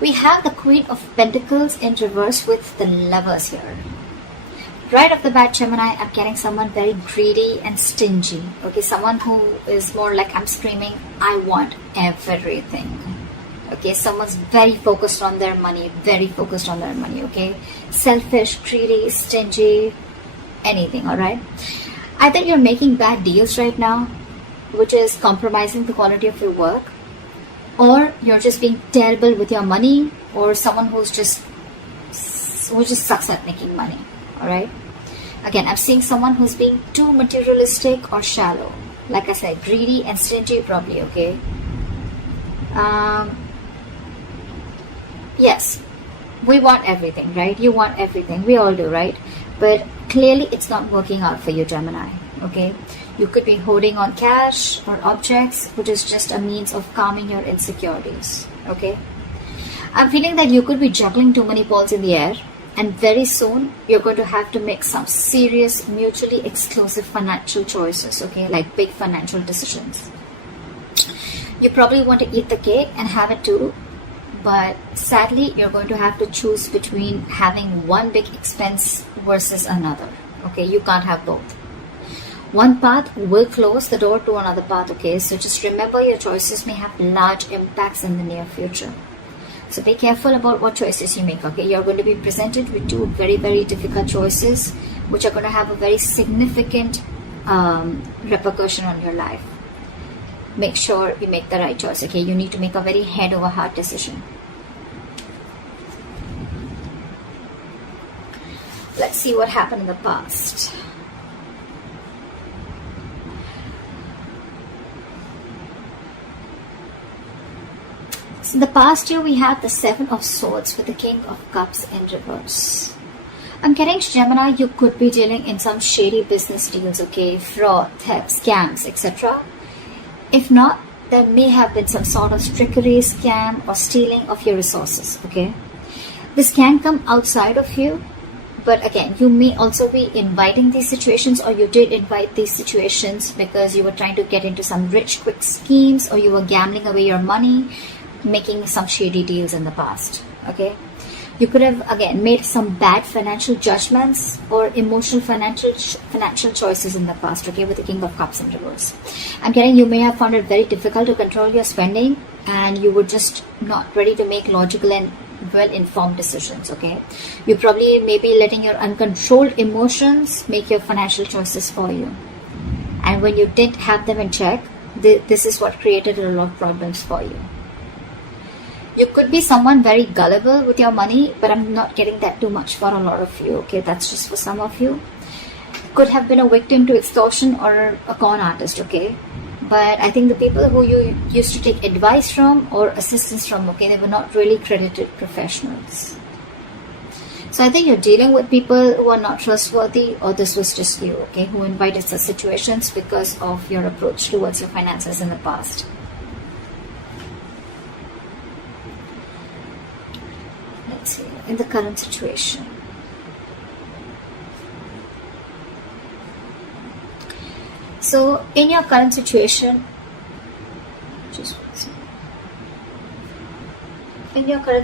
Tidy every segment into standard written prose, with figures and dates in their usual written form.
We have the Queen of Pentacles in reverse with the Lovers here. Right off the bat, Gemini, I'm getting someone very greedy and stingy. Okay, someone who is more like, I'm screaming, I want everything. Okay, someone's very focused on their money, okay? Selfish, greedy, stingy, anything, alright? Either you're making bad deals right now, which is compromising the quality of your work, or you're just being terrible with your money, or someone who just sucks at making money. Alright, again, I'm seeing someone who's being too materialistic or shallow. Like I said, greedy and stingy probably, okay? Yes, we want everything, right? You want everything, we all do, right? But clearly it's not working out for you, Gemini, okay? You could be holding on cash or objects, which is just a means of calming your insecurities, okay? I'm feeling that you could be juggling too many balls in the air, and very soon you're going to have to make some serious, mutually exclusive financial choices, okay? Like big financial decisions. You probably want to eat the cake and have it too, but sadly you're going to have to choose between having one big expense versus another, okay? You can't have both. One path will close the door to another path, okay? So just remember, your choices may have large impacts in the near future. So be careful about what choices you make, okay? You're going to be presented with two very, very difficult choices, which are going to have a very significant repercussion on your life. Make sure you make the right choice, okay? You need to make a very head over heart decision. Let's see what happened in the past. In the past year, we had the Seven of Swords with the King of Cups in reverse. I'm getting, Gemini, you could be dealing in some shady business deals, okay? Fraud, theft, scams, etc. If not, there may have been some sort of trickery, scam, or stealing of your resources, okay? This can come outside of you, but again, you may also be inviting these situations, or you did invite these situations because you were trying to get into some rich, quick schemes, or you were gambling away your money, making some shady deals in the past, okay? You could have, again, made some bad financial judgments or emotional financial choices in the past, okay, with the King of Cups in reverse. I'm getting, you may have found it very difficult to control your spending, and you were just not ready to make logical and well-informed decisions, okay? You probably may be letting your uncontrolled emotions make your financial choices for you. And when you didn't have them in check, this is what created a lot of problems for you. You could be someone very gullible with your money, but I'm not getting that too much for a lot of you, okay? That's just for some of you. Could have been a victim to extortion or a con artist, okay? But I think the people who you used to take advice from or assistance from, okay, they were not really credited professionals. So I think you're dealing with people who are not trustworthy, or this was just you, okay, who invited such situations because of your approach towards your finances in the past. In the current situation. So in your current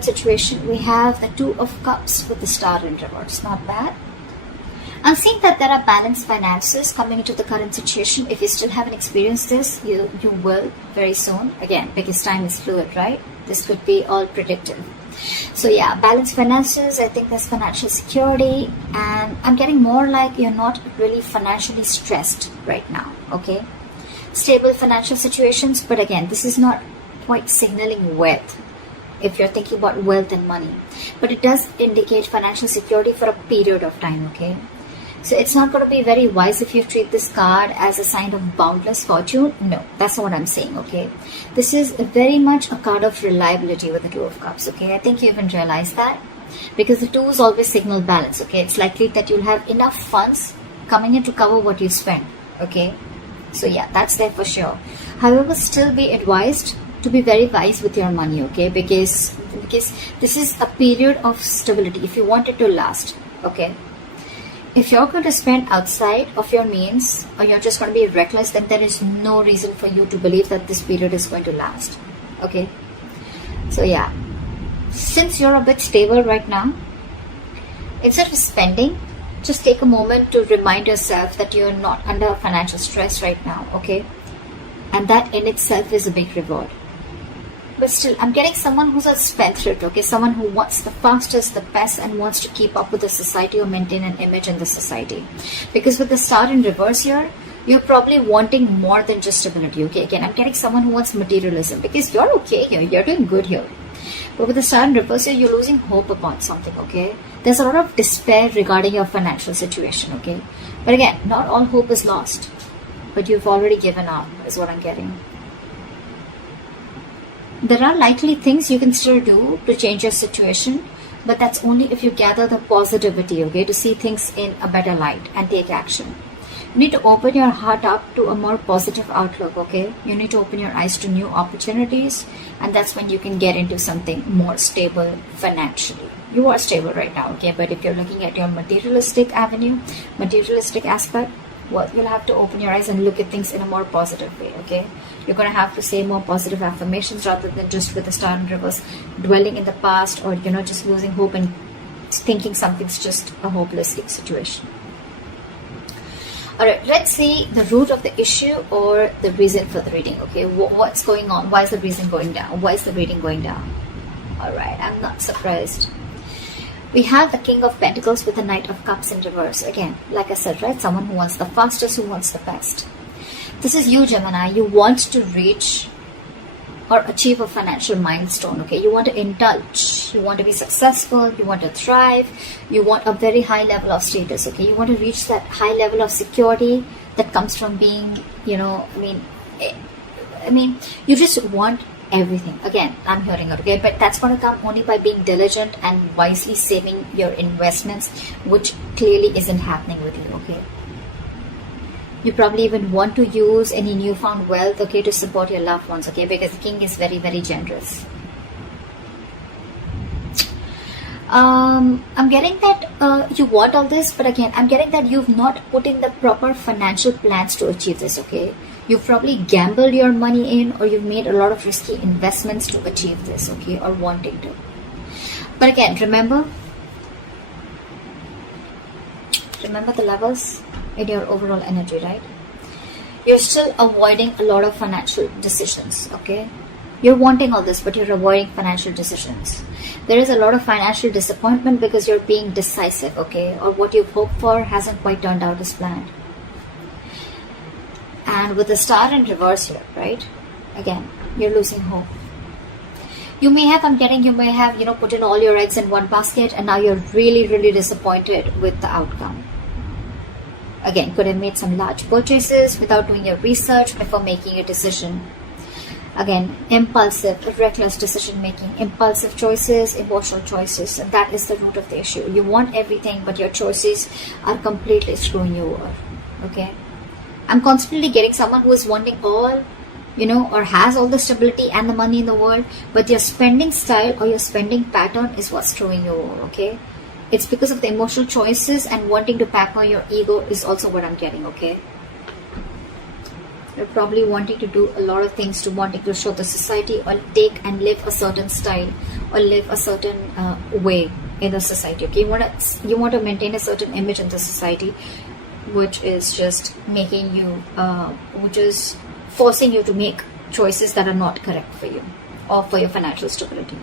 situation, we have the Two of Cups with the Star in reverse. Not bad. I'm seeing that there are balanced finances coming into the current situation. If you still haven't experienced this, you will very soon. Again, because time is fluid, right? This could be all predictive. So yeah, balanced finances, I think there's financial security, and I'm getting more like you're not really financially stressed right now, okay? Stable financial situations, but again, this is not quite signaling wealth if you're thinking about wealth and money. But it does indicate financial security for a period of time, okay? So it's not going to be very wise if you treat this card as a sign of boundless fortune. No, that's not what I'm saying, okay? This is very much a card of reliability with the Two of Cups, okay? I think you even realize that, because the twos always signal balance, okay? It's likely that you'll have enough funds coming in to cover what you spend, okay? So yeah, that's there for sure. However, still be advised to be very wise with your money, okay? Because this is a period of stability if you want it to last, okay? If you're going to spend outside of your means, or you're just going to be reckless, then there is no reason for you to believe that this period is going to last, okay? So yeah, since you're a bit stable right now, instead of spending, just take a moment to remind yourself that you're not under financial stress right now, okay? And that in itself is a big reward. But still, I'm getting someone who's a spendthrift, okay? Someone who wants the fastest, the best, and wants to keep up with the society or maintain an image in the society. Because with the star in reverse here, you're probably wanting more than just stability, okay? Again, I'm getting someone who wants materialism, because you're okay here, you're doing good here. But with the star in reverse here, you're losing hope about something, okay? There's a lot of despair regarding your financial situation, okay? But again, not all hope is lost. But you've already given up, is what I'm getting. There are likely things you can still do to change your situation, but that's only if you gather the positivity, okay, to see things in a better light and take action. You need to open your heart up to a more positive outlook, okay? You need to open your eyes to new opportunities, and that's when you can get into something more stable financially. You are stable right now, okay? But if you're looking at your materialistic avenue, materialistic aspect, well, you'll have to open your eyes and look at things in a more positive way, okay? You're going to have to say more positive affirmations rather than just with the star in reverse dwelling in the past, or, just losing hope and thinking something's just a hopeless situation. Alright, let's see the root of the issue or the reason for the reading, okay? What's going on? Why is the reason going down? Why is the reading going down? Alright, I'm not surprised. We have the King of Pentacles with the Knight of Cups in reverse. Again, like I said, right? Someone who wants the fastest, who wants the best. This is you, Gemini. You want to reach or achieve a financial milestone, okay? You want to indulge. You want to be successful. You want to thrive. You want a very high level of status, okay? You want to reach that high level of security that comes from being, you just want everything. Again, I'm hearing it, okay? But that's going to come only by being diligent and wisely saving your investments, which clearly isn't happening with you, okay? You probably even want to use any newfound wealth, okay, to support your loved ones, okay? Because the king is very, very generous. I'm getting that you want all this, but again, I'm getting that you've not put in the proper financial plans to achieve this, okay? You've probably gambled your money in, or you've made a lot of risky investments to achieve this, okay, or wanting to. But again, remember the levels in your overall energy, right? You're still avoiding a lot of financial decisions, okay? You're wanting all this, but you're avoiding financial decisions. There is a lot of financial disappointment because you're being decisive, okay? Or what you've hoped for hasn't quite turned out as planned. And with the star in reverse here, right? Again, you're losing hope. You may have put in all your eggs in one basket, and now you're really, really disappointed with the outcome. Again, could have made some large purchases without doing your research before making a decision. Again, impulsive, reckless decision making, impulsive choices, emotional choices, and that is the root of the issue. You want everything, but your choices are completely screwing you over, okay? I'm constantly getting someone who is wanting all, or has all the stability and the money in the world, but your spending style or your spending pattern is what's screwing you over, okay? It's because of the emotional choices and wanting to pamper your ego is also what I'm getting, okay? You're probably wanting to do a lot of things, wanting to show the society or take and live a certain style or live a certain way in the society, okay? You want to maintain a certain image in the society, which is just making you, which is forcing you to make choices that are not correct for you or for your financial stability.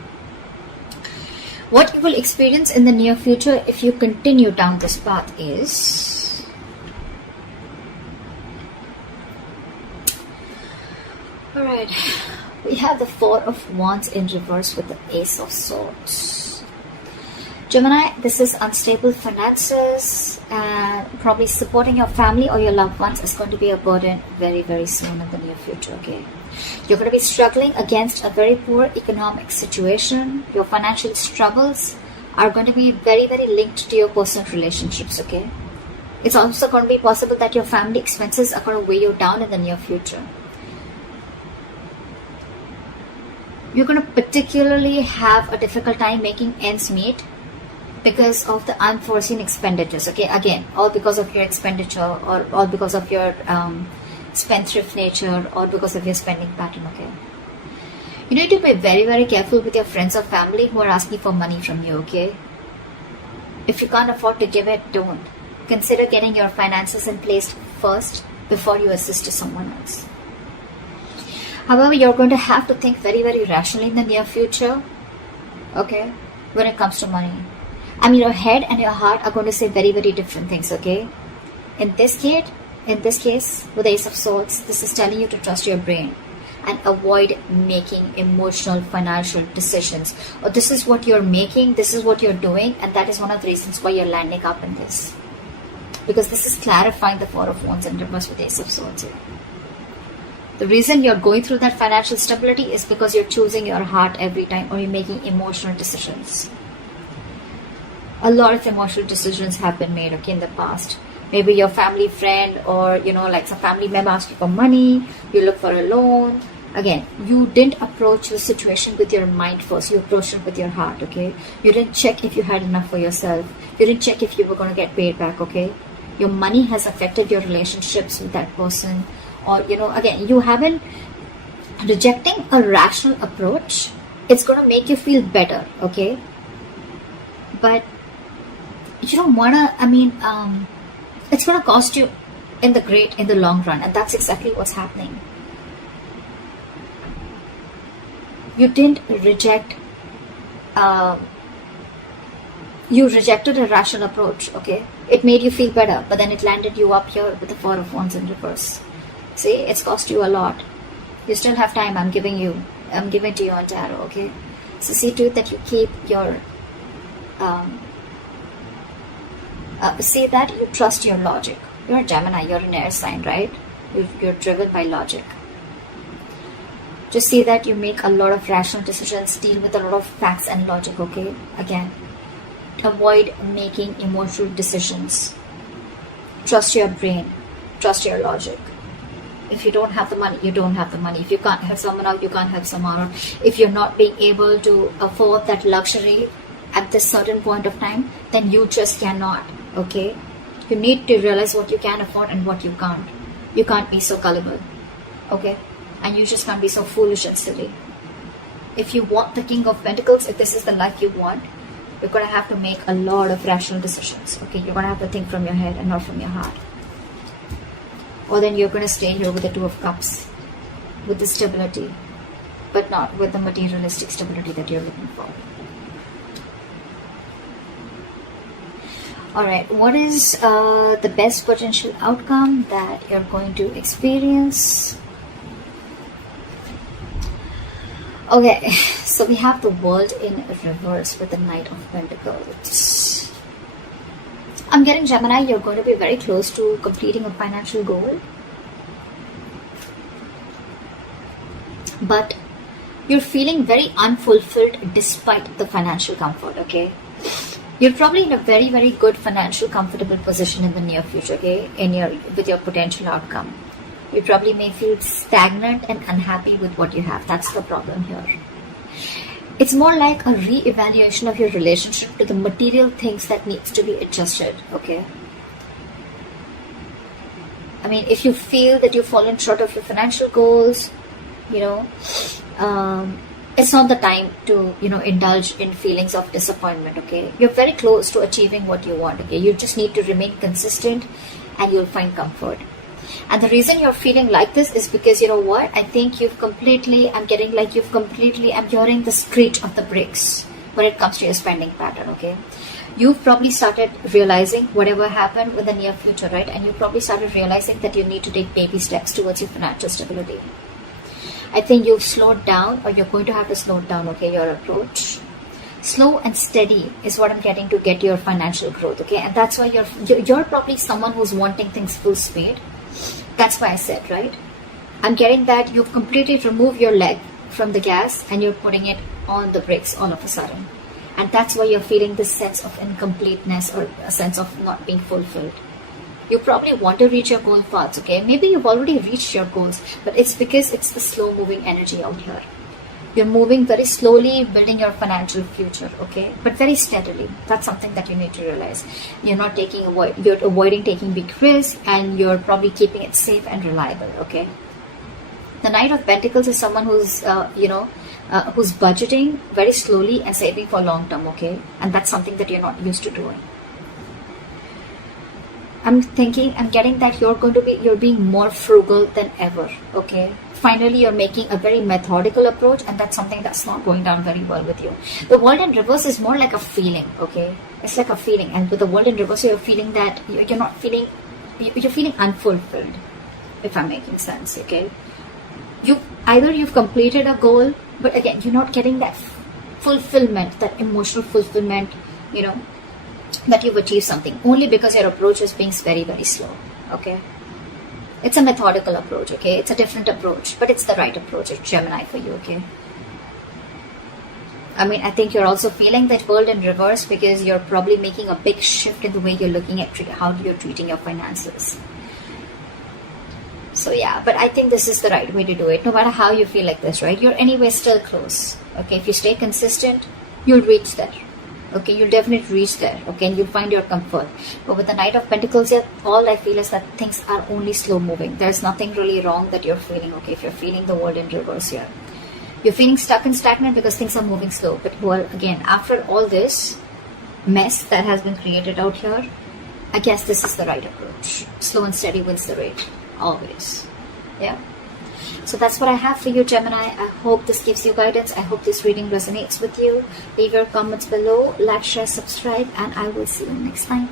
What you will experience in the near future if you continue down this path is alright, we have the Four of Wands in reverse with the Ace of Swords. Gemini, this is unstable finances, and probably supporting your family or your loved ones is going to be a burden very, very soon in the near future, okay? You're going to be struggling against a very poor economic situation. Your financial struggles are going to be very, very linked to your personal relationships, okay? It's also going to be possible that your family expenses are going to weigh you down in the near future. You're going to particularly have a difficult time making ends meet because of the unforeseen expenditures, okay? Again, all because of your expenditure or all because of your spendthrift nature or because of your spending pattern, okay? You need to be very, very careful with your friends or family who are asking for money from you, okay? If you can't afford to give it, don't. Consider getting your finances in place first before you assist to someone else. However, you're going to have to think very, very rationally in the near future, okay, when it comes to money. I mean, your head and your heart are going to say very, very different things, okay? In this case, with the Ace of Swords, this is telling you to trust your brain and avoid making emotional financial decisions. Or this is what you're making, this is what you're doing, and that is one of the reasons why you're landing up in this. Because this is clarifying the Four of Wands in reverse with the Ace of Swords here. The reason you're going through that financial stability is because you're choosing your heart every time, or you're making emotional decisions. A lot of emotional decisions have been made, okay, in the past. Maybe your family friend or, like some family member asks you for money, you look for a loan. Again, you didn't approach the situation with your mind first, you approached it with your heart, okay? You didn't check if you had enough for yourself. You didn't check if you were going to get paid back, okay? Your money has affected your relationships with that person. Or, again, you haven't rejecting a rational approach. It's going to make you feel better, okay? But you don't want to, it's going to cost you in the long run. And that's exactly what's happening. You didn't reject, you rejected a rational approach, okay? It made you feel better, but then it landed you up here with the Four of Wands in reverse. See, it's cost you a lot. You still have time. I'm giving to you on tarot, okay? So see to it that you keep your, say that you trust your logic. You're a Gemini, you're an air sign, right? You're driven by logic. Just see that you make a lot of rational decisions, deal with a lot of facts and logic, okay? Again, avoid making emotional decisions. Trust your brain, trust your logic. If you don't have the money, you don't have the money. If you can't help someone out, you can't help someone out. If you're not being able to afford that luxury at this certain point of time, then you just cannot, okay? You need to realize what you can afford and what you can't. You can't be so gullible, okay? And you just can't be so foolish and silly. If you want the King of Pentacles, if this is the life you want, you're going to have to make a lot of rational decisions, okay? You're going to have to think from your head and not from your heart. Or then you're going to stay here with the Two of Cups, with the stability, but not with the materialistic stability that you're looking for. Alright, what is the best potential outcome that you're going to experience? Okay, so we have the World in reverse with the Knight of Pentacles. I'm getting Gemini, you're going to be very close to completing a financial goal. But you're feeling very unfulfilled despite the financial comfort, okay? You're probably in a very, very good financial comfortable position in the near future, okay? With your potential outcome. You probably may feel stagnant and unhappy with what you have. That's the problem here. It's more like a re-evaluation of your relationship to the material things that needs to be adjusted, okay? I mean, if you feel that you've fallen short of your financial goals, it's not the time to, indulge in feelings of disappointment, okay? You're very close to achieving what you want, okay? You just need to remain consistent and you'll find comfort. And the reason you're feeling like this is because, I think I'm hearing the screech of the brakes when it comes to your spending pattern, okay? You've probably started realizing whatever happened in the near future, right? And you probably started realizing that you need to take baby steps towards your financial stability. I think you've slowed down, or you're going to have to slow down, okay, your approach. Slow and steady is what I'm getting to get your financial growth, okay? And that's why you're probably someone who's wanting things full speed. That's why I said, right? I'm getting that you've completely removed your leg from the gas and you're putting it on the brakes all of a sudden. And that's why you're feeling this sense of incompleteness or a sense of not being fulfilled. You probably want to reach your goal paths, okay? Maybe you've already reached your goals, but it's because it's the slow moving energy out here. You're moving very slowly, building your financial future, okay? But very steadily. That's something that you need to realize. You're avoiding taking big risks, and you're probably keeping it safe and reliable, okay? The Knight of Pentacles is someone who's, who's budgeting very slowly and saving for long term, okay? And that's something that you're not used to doing. I'm getting that you're being more frugal than ever, okay? Finally, you're making a very methodical approach, and that's something that's not going down very well with you. The world in reverse is more like a feeling, okay? It's like a feeling, and with the world in reverse, you're feeling that you're feeling unfulfilled, if I'm making sense, okay? You've completed a goal, but again, you're not getting that fulfillment, that emotional fulfillment, that you've achieved something, only because your approach is being very, very slow, okay? It's a methodical approach, okay? It's a different approach, but it's the right approach. It's Gemini for you, okay? I think you're also feeling that world in reverse because you're probably making a big shift in the way you're looking at how you're treating your finances. So yeah, but I think this is the right way to do it. No matter how you feel like this, right? You're anyway still close, okay? If you stay consistent, you'll reach there. Okay, you'll definitely reach there, okay, and you'll find your comfort. But with the Knight of Pentacles here, all I feel is that things are only slow moving. There's nothing really wrong that you're feeling, okay, if you're feeling the world in reverse here. You're feeling stuck and stagnant because things are moving slow. But well, again, after all this mess that has been created out here, I guess this is the right approach. Slow and steady wins the race, always. Yeah. So that's what I have for you, Gemini. I hope this gives you guidance. I hope this reading resonates with you. Leave your comments below, like, share, subscribe, and I will see you next time.